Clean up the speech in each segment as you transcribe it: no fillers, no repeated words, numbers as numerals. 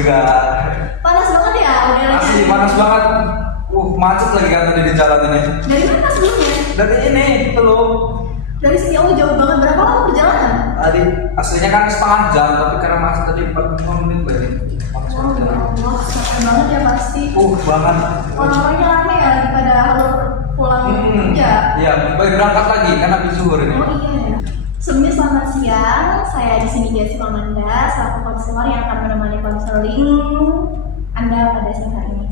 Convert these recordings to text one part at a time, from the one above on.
juga. Panas banget ya udaranya. Asli panas banget. Macet lagi kan tadi di jalan ini. Dari mana sebelumnya? Dari ini itu loh. Dari sini jauh banget. Berapa lama perjalanan? Tadi aslinya kan setengah jam, tapi karena macet tadi 45 menit berarti. Panas banget jalan. Allah, capek banget ya pasti. Banget. Orang-orangnya rame ya pada harus pulang kerja. Iya, baik berangkat lagi kan habis zuhur ini. Oh iya ya. Sebelumnya selamat siang, saya di sini Jessi Mamanda, selaku konselor yang akan menemani konseling Anda pada siang hari ini.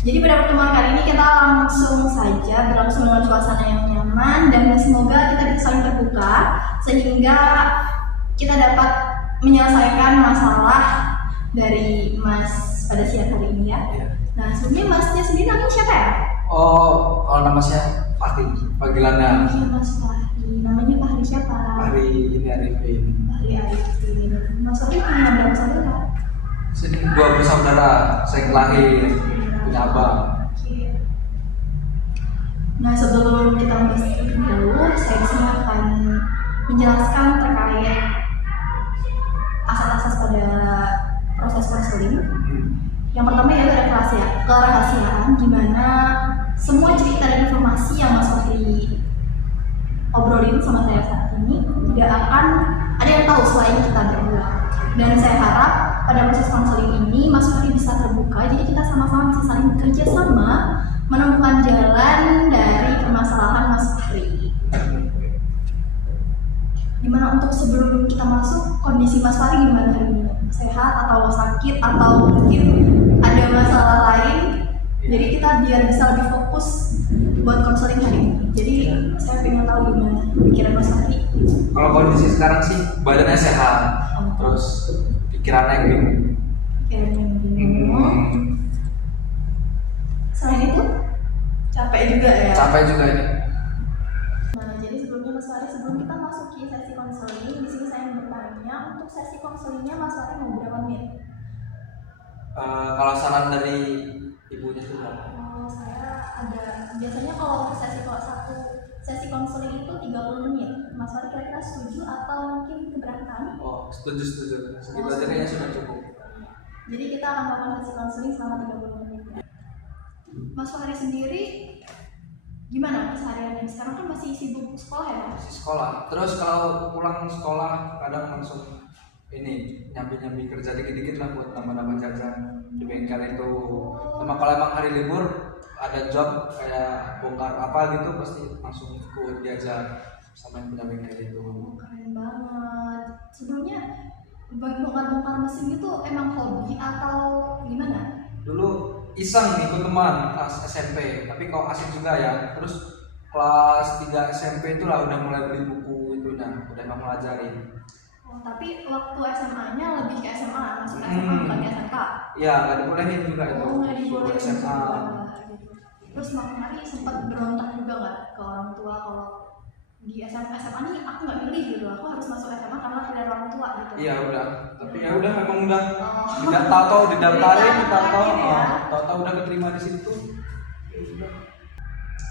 Jadi pada pertemuan kali ini kita langsung saja berlangsung dengan suasana yang nyaman dan semoga kita bisa saling terbuka sehingga kita dapat menyelesaikan masalah dari Mas pada siang hari ini ya. Nah sebelumnya Masnya sendiri namanya siapa ya? Oh, kalau nama saya Fahri, panggilannya. Iya Mas Fahri, namanya Fahri siapa? Fahri ini Arifin. Fahri Arifin. Mas Fahri punya berapa saudara? Sini 2 bersaudara, saya lahir punya abang. Oke. Nah sebelum kita membahas lebih dahulu, saya di sini akan menjelaskan terkait asas-asas pada proses konseling. Yang pertama yaitu ada kerahasiaan, di mana semua cerita dan informasi yang Mas Fahri obrolin sama saya saat ini tidak akan ada yang tahu selain kita berdua. Dan saya harap pada proses konseling ini Mas Fahri bisa terbuka, jadi kita sama-sama bisa saling bekerja sama menemukan jalan dari permasalahan Mas Fahri. Dimana untuk sebelum kita masuk, kondisi Mas Fahri gimana hari ini? Sehat atau sakit atau mungkin ada masalah lain? Jadi kita biar bisa lebih fokus buat konseling hari ini. Jadi saya pengen tahu gimana pikiran Mas Fahri. Kalau kondisi sekarang sih badannya sehat, terus pikirannya bingung. Pikirannya bingung. Selain itu capek juga ya? Capek juga ini. Nah, jadi sebelumnya Mas Fahri, sebelum kita masuk ke sesi konseling, di sini saya mau bertanya, untuk sesi konselingnya Mas Fahri mau berapa menit? Kalau saran dari ibunya itu berapa? Oh, saya ada biasanya kalau untuk satu sesi konseling itu 30 menit. Mas Fahri kira-kira setuju atau mungkin keberatan? Oh, setuju. Segitu aja kayaknya sudah cukup. Jadi kita akan melakukan sesi konseling selama 30 menit. Mas Fahri sendiri gimana kesehariannya? Sekarang kan masih sibuk sekolah ya? Masih sekolah. Terus kalau pulang sekolah kadang langsung ini nyambi kerja dikit-dikit lah buat nambah-nambah jajan di bengkel itu. Sama kalau emang hari libur ada job kayak bongkar apa gitu pasti langsung ikut diajar sama yang punya bengkel itu. Keren banget. Sebelumnya bongkar-bongkar mesin itu emang hobi atau gimana? Dulu iseng ikut teman kelas SMP, tapi kok asik juga ya. Terus kelas 3 SMP itulah udah mulai beli buku itunya, udah emang mempelajari. Oh, tapi waktu SMA-nya lebih ke SMA, masuk SMA bukan ke SMK? Iya, nggak dibolehin juga itu. Oh, nggak dibolehin SMA. gitu. Terus Mas Fahri sempat berontak juga nggak ke orang tua kalau di SMA nih aku nggak milih gitu, aku harus masuk SMA karena pilihan orang tua gitu? Iya udah, tapi ya udah memang udah Oh. tahu didaftarin, Ya. tahu udah keterima di situ.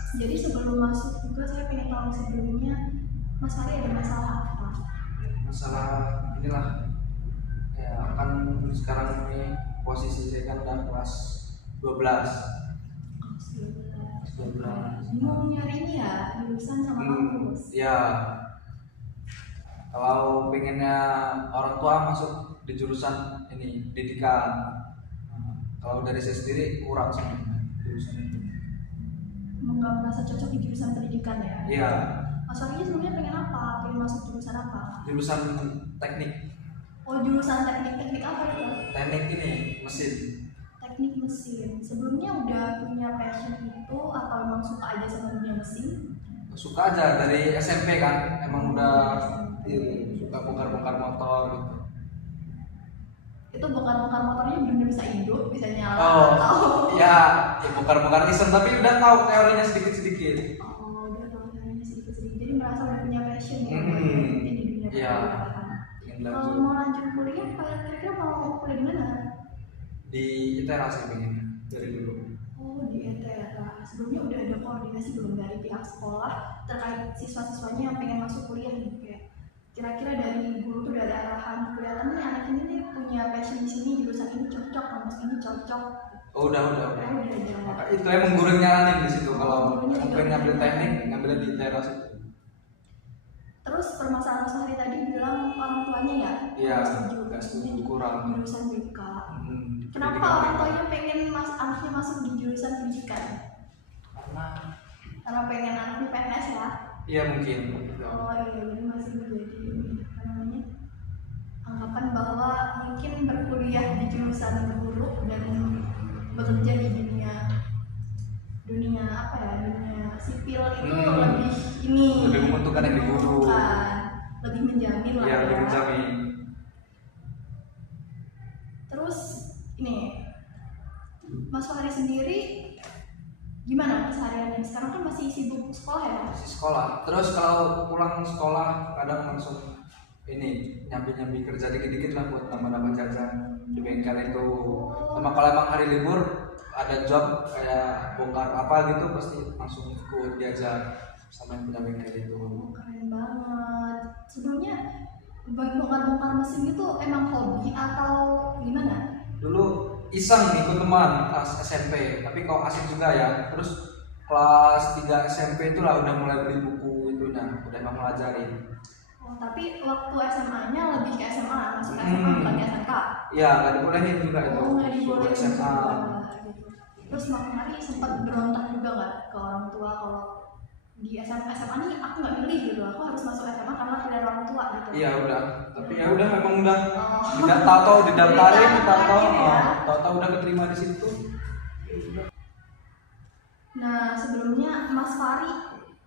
Jadi sebelum masuk juga saya pengen tahu sebelumnya Mas Fahri ada masalah apa? Masalah inilah ya kan sekarang ini posisi saya kan udah kelas 12. Mau nyari ini ya jurusan sama kampus? Ya kalau pengennya orang tua masuk di jurusan ini pendidikan. Kalau dari saya sendiri kurang sama jurusan itu. Nggak merasa cocok di jurusan pendidikan ya? Iya. Mas Fahri sebelumnya pengen apa? Pengen masuk jurusan apa? Jurusan teknik. Oh, jurusan teknik apa itu? Teknik ini mesin. Teknik mesin. Sebelumnya udah punya passion itu atau emang suka aja sama dunia mesin? Suka aja dari SMP kan, emang udah suka bongkar-bongkar motor gitu. Itu bongkar-bongkar motornya bener-bener bisa hidup, bisa nyala atau? Ya bongkar-bongkar iseng tapi udah tahu teorinya sedikit-sedikit. Oh, udah tahu teorinya sedikit-sedikit. Jadi merasa udah punya passion ya di dunia Iya. pendidikan. Kalau mau lanjut kuliah, kira-kira mau kuliah di mana? Di ITERA sih pengen dari dulu. Oh, di ITERA. Sebelumnya udah ada koordinasi belum dari pihak sekolah terkait siswa-siswanya yang pengen masuk kuliah nih? Kayak kira-kira dari guru tuh udah ada arahan, kelihatan nih anak ini nih punya passion di sini, jurusan ini cocok kampus ini cocok. Oh udah. Udah ada. Maka itu emang guru yang nyaranin di situ kalau Gurunya mungkin juga ngambil nyaranin. teknik ngambil di teras itu. Terus permasalahan Mas Fahri tadi bilang orang tuanya ya Iya, setuju, nggak setuju, maksudnya di kurang. jurusan BK. Kenapa Pendidikan orang BK. tuanya pengen anaknya masuk di jurusan pendidikan? Karena pengen anaknya PNS ya. Iya mungkin. Oh iya, jadi masih menjadi apa namanya, anggapan bahwa mungkin berkuliah di jurusan guru dan bekerja di dunia apa ya, dunia sipil itu lebih ini Lebih menguntungkan yang di guru. lebih menjamin lah Iya ya. lebih menjamin. Terus ini Mas Fahri sendiri gimana kesehariannya? Sekarang kan masih sibuk sekolah ya? Masih sekolah. Terus kalau pulang sekolah kadang langsung ini nyambi kerja dikit-dikit lah buat nambah-nambah jajan di bengkel itu. Sama kalau emang hari libur ada job kayak bongkar apa gitu pasti langsung ikut diajar sama yang punya bengkel itu. Oh, keren banget. Sebelumnya bongkar-bongkar mesin itu emang hobi atau gimana? Dulu iseng ikut teman pas SMP, tapi kok asik juga ya. Terus kelas 3 SMP itu lah udah mulai beli buku itunya, udah emang melajarin. Oh, tapi waktu SMA-nya lebih ke SMA, masuk ke SMA bukan ke SMK. Ya nggak dibolehin juga itu. Oh, nggak dibolehin SMA. juga, gitu. Terus Mas Fahri sempat berontak juga nggak ke orang tua kalau di SMA nih aku nggak milih gitu, aku harus masuk SMA karena pilihan orang tua gitu. Iya udah, tapi ya udah memang udah Oh. tidak tahu didaftarin, tahu Ya. udah keterima di situ. Nah, sebelumnya Mas Fahri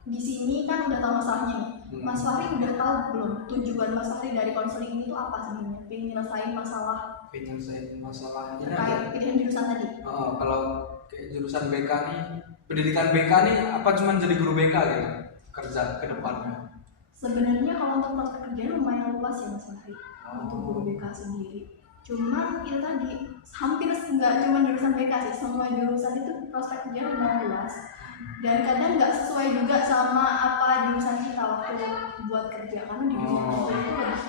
di sini kan udah tahu masalahnya nih. Mas Fahri udah tahu belum tujuan Mas Fahri dari konseling itu apa sebenarnya? Pengen nyelesain masalah Penyelesaian masalah ini terkait aja. pilihan jurusan tadi. Kalau kayak jurusan BK nih, pendidikan BK nih apa cuman jadi guru BK gitu kerja ke depannya? Sebenarnya kalau untuk prospek kerja lumayan luas ya Mas Fahri untuk guru BK sendiri. Cuma itu tadi hampir nggak cuma jurusan BK sih, semua jurusan itu prospek kerja lumayan luas. Dan kadang nggak sesuai juga sama apa jurusan kita waktu buat kerja, karena di dunia kerja itu lebih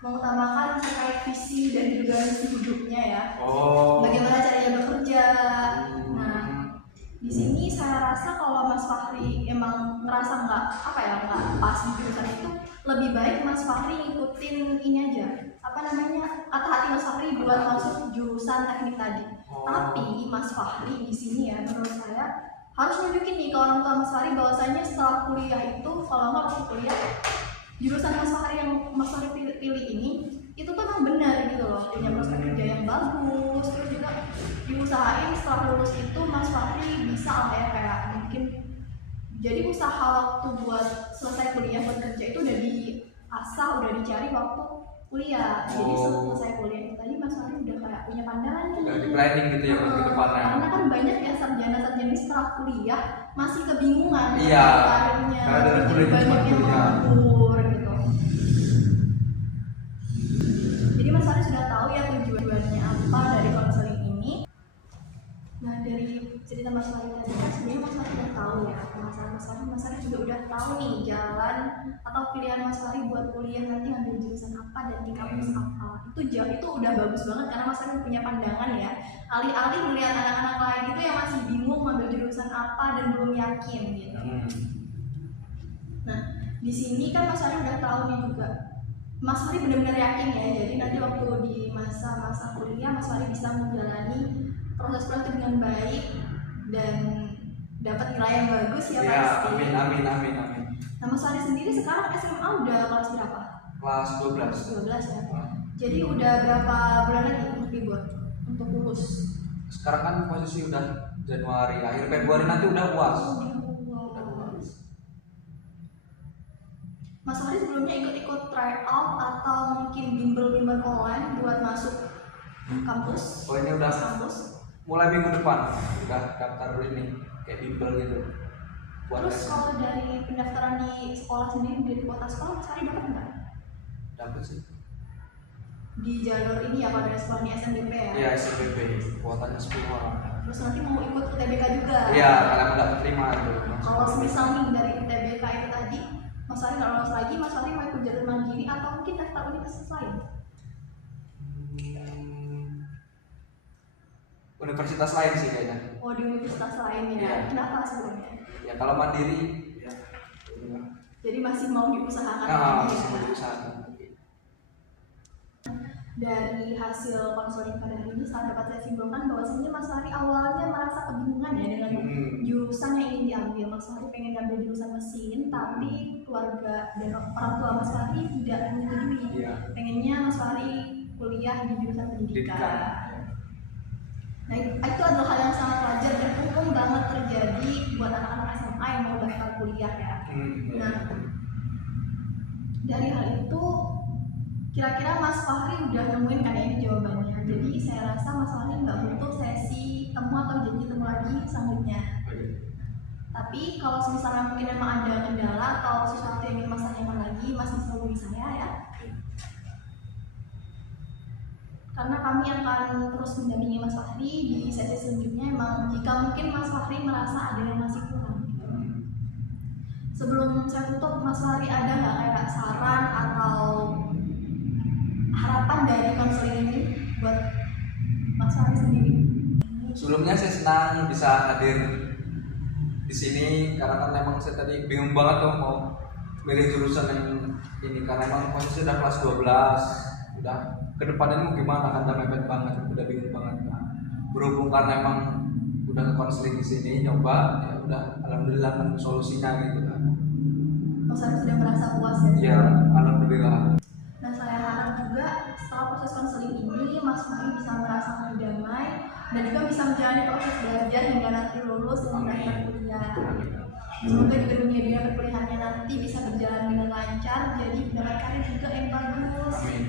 mengutamakan terkait visi dan juga misi hidupnya ya. Bagaimana caranya bekerja. Nah, di sini saya rasa kalau Mas Fahri emang ngerasa nggak pas di jurusan itu, lebih baik Mas Fahri ngikutin ini aja, hati Mas Fahri buat masuk jurusan teknik tadi. Tapi Mas Fahri di sini ya menurut saya harus nunjukin nih ke orang tua Mas Fahri bahwasanya setelah kuliah itu, kalau nggak waktu kuliah, jurusan Mas Fahri yang Mas Fahri pilih ini itu tuh memang benar gitu loh, punya prospek kerja yang bagus. Terus juga diusahain setelah lulus itu Mas Fahri bisa lah ya, kayak mungkin jadi usaha waktu buat selesai kuliah buat kerja itu udah diasah, udah dicari waktu kuliah. Jadi selesai kuliah itu tadi Mas Fahri udah kayak punya pandangan nih. Udah di planning gitu ya ke depannya. Karena kan banyak ya sarjana-sarjana setelah kuliah masih kebingungan Iya. karirnya, Karena dari jadi kuliah cuma banyak yang kuliah. nganggur gitu. Jadi Mas Fahri sudah tahu ya tujuannya apa dari konseling ini. Nah, dari cerita Mas Fahri tadi kan sebenarnya Mas Fahri udah tahu ya masalah Mas Fahri juga udah tahu nih jalan atau pilihan Mas Fahri buat kuliah nanti ngambil jurusan apa dan di kampus apa. Itu udah bagus banget karena Mas Fahri punya pandangan ya. Alih-alih melihat anak-anak lain itu yang masih bingung ngambil jurusan apa dan belum yakin gitu. Nah, di sini kan Mas Fahri udah tahu nih juga. Mas Fahri benar-benar yakin ya. Jadi nanti waktu di masa-masa kuliah Mas Fahri bisa menjalani proses itu dengan baik dan dapat nilai yang bagus ya pasti. Amin. Nah, Mas Fahri sendiri sekarang SMA udah kelas berapa? Kelas 12. 12 ya. Jadi udah berapa bulan lagi untuk libur untuk lulus? Sekarang kan posisi udah Januari, akhir Februari nanti udah UAS. Mas Fahri sebelumnya ikut tryout atau mungkin bimbel-bimbel online buat masuk kampus? Oh ini udah kampus. mulai minggu depan udah daftar ini kayak bimbel gitu. Terus kalau dari pendaftaran di sekolah sendiri, dari kuota sekolah Mas Fahri dapat nggak? Dapat sih. Di jalur ini ya, kalau dari sekolah di SNBP ya? Iya SNBP, kuotanya 10 orang. Terus nanti mau ikut UTBK juga? Iya, kalian udah keterima itu. Kalau semisal nih dari UTBK itu tadi Mas Fahri nggak lolos lagi, Mas Fahri mau ikut jalur mandiri atau mungkin daftar universitas lain? universitas lain sih kayaknya. Oh, di universitas lain ya. Iya. Kenapa sebelumnya? Ya kalau mandiri ya. Jadi masih mau diusahakan Nah, lagi masih ya? mau diusahakan. Dari hasil konseling pada hari ini, saya dapat saya simpulkan bahwasanya Mas Fahri awalnya merasa kebingungan ya dengan jurusan yang ingin diambil. Mas Fahri pengen ngambil jurusan mesin, tapi keluarga dan orang tua Mas Fahri tidak menyetujui. Iya. Pengennya Mas Fahri kuliah di jurusan pendidikan. Pendidikan. Nah, itu adalah hal yang sangat wajar dan umum banget terjadi buat anak-anak SMA yang mau daftar kuliah ya. Nah, dari hal itu kira-kira Mas Fahri udah nemuin kan ini jawabannya. Jadi saya rasa Mas Fahri nggak butuh sesi temu atau janji temu lagi selanjutnya. Tapi kalau misalnya mungkin memang ada kendala atau sesuatu yang ingin Mas tanyakan lagi, Mas bisa hubungi saya ya. Karena kami akan terus mendampingi Mas Fahri di sesi selanjutnya. Emang jika mungkin Mas Fahri merasa ada yang masih kurang. Sebelum saya tutup, Mas Fahri ada nggak kayak saran atau harapan dari konseling ini buat Mas Fahri sendiri? Sebelumnya saya senang bisa hadir di sini karena kan memang saya tadi bingung banget tuh mau milih jurusan yang ini karena memang posisi udah kelas 12, udah kedepannya mau gimana kan udah mepet banget, udah bingung banget. Nah, berhubung karena emang udah ke konseling di sini nyoba, ya udah alhamdulillah kan solusinya gitu kan. Mas Fahri sudah merasa puas ya? Iya, alhamdulillah. Nah, saya harap juga setelah proses konseling ini Mas Fahri bisa merasakan damai dan juga bisa menjalani proses belajar hingga nanti lulus dan mendaftar kuliah. Semoga juga dunia perkuliahannya nanti bisa berjalan dengan lancar, jadi mendapat karir juga yang bagus. Amin.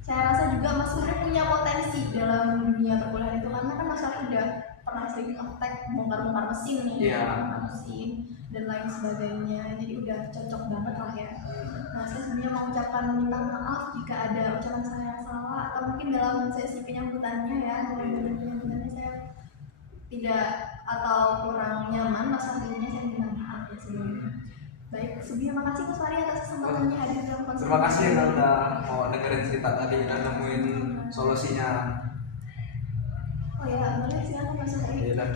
Saya rasa juga Mas Fahri punya potensi dalam dunia perkuliahan itu karena kan Mas Fahri udah pernah sering praktek bongkar-bongkar mesin nih, Iya. bongkar mesin dan lain sebagainya. Jadi udah cocok banget lah ya. Nah, saya sebenarnya mau ucapkan minta maaf jika ada ucapan saya yang salah atau mungkin dalam sesi penyambutannya ya, dalam penyambutannya saya tidak atau kurang nyaman Mas Fahri-nya, saya minta maaf ya sebelumnya. Baik, sebelumnya makasih Mas Fahri atas kesempatannya hadir dalam konser. Terima kasih ya udah mau dengerin cerita tadi dan nemuin solusinya. Oh ya, boleh silakan Mas Fahri. Ya udah.